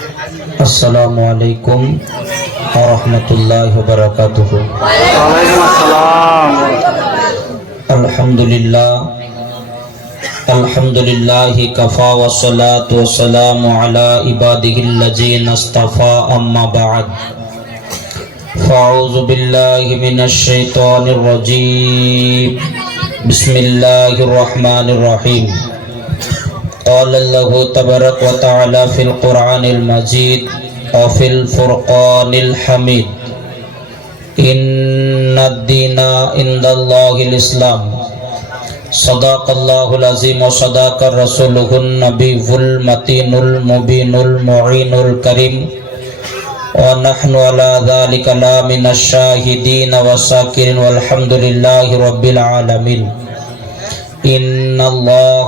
السلام علیکم ورحمۃ اللہ وبرکاتہ۔ الحمد للہ الحمد للہ کفا وسلاۃ وسلام علی عباده الذین اصطفى اما بعد۔ فاعوذ باللہ من الشیطان الرجیم۔ بسم اللہ الرحمن الرحیم۔ قال الله تبارك وتعالى في القرآن المجيد وفي الفرقان الحميد إن الدين عند الله الإسلام صدق الله العظيم وصدق رسوله النبي المتين المبين المعين الكريم ونحن على ذلك لا من الشاهدين والساكرين والحمد لله رب العالمين إن الله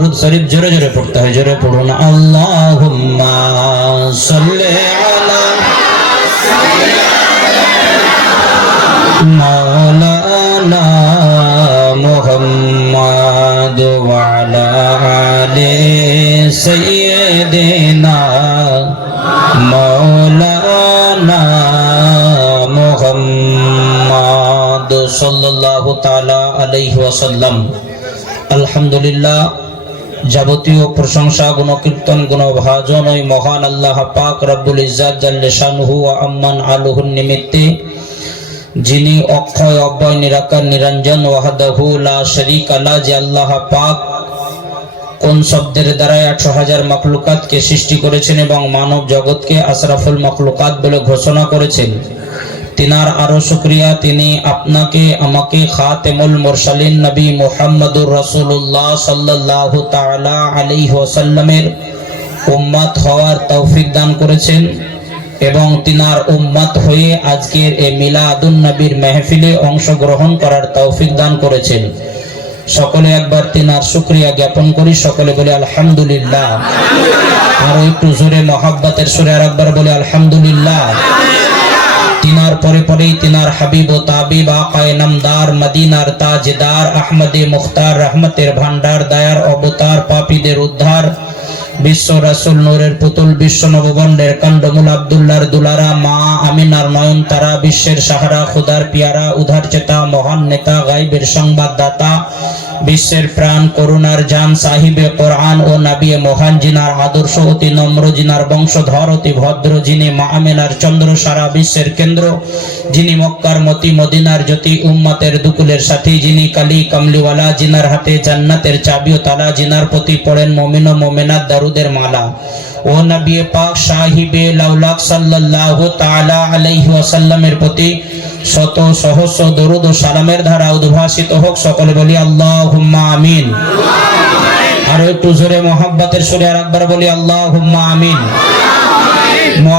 দরুদ শরীফ জোরে জোরে পড়তে হয়, জোরে পড়ুন। আল্লাহুম্মা সাল্লি আলা মৌলানা মোহাম্মদ ওয়ালা আলি সাইয়্যিদিনা মৌলানা মোহাম্মদ সাল্লাল্লাহু তাআলা আলাইহি ওয়াসাল্লাম। আলহামদুলিল্লাহ যাবতীয় প্রশংসা, গুণকীর্তন, গুণভাজন ওই মহান আল্লাহ পাক রব্বুল শানুহু আম্মান আলুহুর নিমিত্তে, যিনি অক্ষয়, অব্যয়, নিরাকার, নিরঞ্জন ওয়াহাদাহু লা শরীকা লা, যে আল্লাহ পাক কোন শব্দের দ্বারা একশো হাজার মখলুকাতকে সৃষ্টি করেছেন এবং মানব জগৎকে আশরাফুল মখলুকাত বলে ঘোষণা করেছেন। তিনার আরও শুক্রিয়া, তিনি আপনাকে, আমাকে খাতেমুল মুরসালিন নবী মুহাম্মদুর রাসূলুল্লাহ সাল্লাল্লাহু তাআলা আলাইহি ওয়াসাল্লামের উম্মত হওয়ার তৌফিক দান করেছেন এবং তিনার উম্মত হয়ে আজকের এই মিলাদুন নবীর মেহফিলে অংশগ্রহণ করার তৌফিক দান করেছেন। সকলে একবার তিনার শুক্রিয়া জ্ঞাপন করি, সকলে বলে আলহামদুলিল্লাহ। আরও একটু জোরে মহাব্বতের সুরে আর একবার বলে আলহামদুলিল্লাহ। তিনার পরে পরেই তিনার হাবিব ও তাবিব আকায় নামদার, মদিনার তাজদার, আহমদে মুখতার, রহমতের ভান্ডার দায়ার অবতার, পাপীদের উদ্ধার, বিশ্ব রাসুল নূরের পুতুল, বিশ্ব নববন্ডের কাণ্ডমূল আবদুল্লার দুলারা, মা আমিনার নয়ন তারা বিশ্বের সাহারা, খুদার পিয়ারা উধার চেতা মহান নেতা, গাইবের সংবাদদাতা বিশ্বের প্রাণ করুণার জান সাহিবে কোরআন ও নাবিয়ে মহান জিনার আদর্শ অতি নম্র জিনার বংশধর অতি ভদ্র যিনি মা চন্দ্র সারা বিশ্বের কেন্দ্র, যিনি মক্কার মতি মদিনার জ্যোতি উম্মাতের দুকুলের সাথী, যিনি কালি কামলিওয়ালা জিনার হাতে জান্নাতের চাবি ও তালা জিনার প্রতি পড়েন মমিন ও মোমেনার দারুদের মালা। ও নবী পাক সাহিবে লাউলাক সাল্লাল্লাহু তাআলা আলাইহি ওয়াসাল্লামের প্রতি শত সহস্র দরুদ ও সালামের ধারা উদ্ভাসিত হোক সকলে বলি আল্লাহুম্মা আমিন। আরও একটু জোরে মোহাব্বতের সুরে আরেকবার বলি আল্লাহুম্মা আমিন।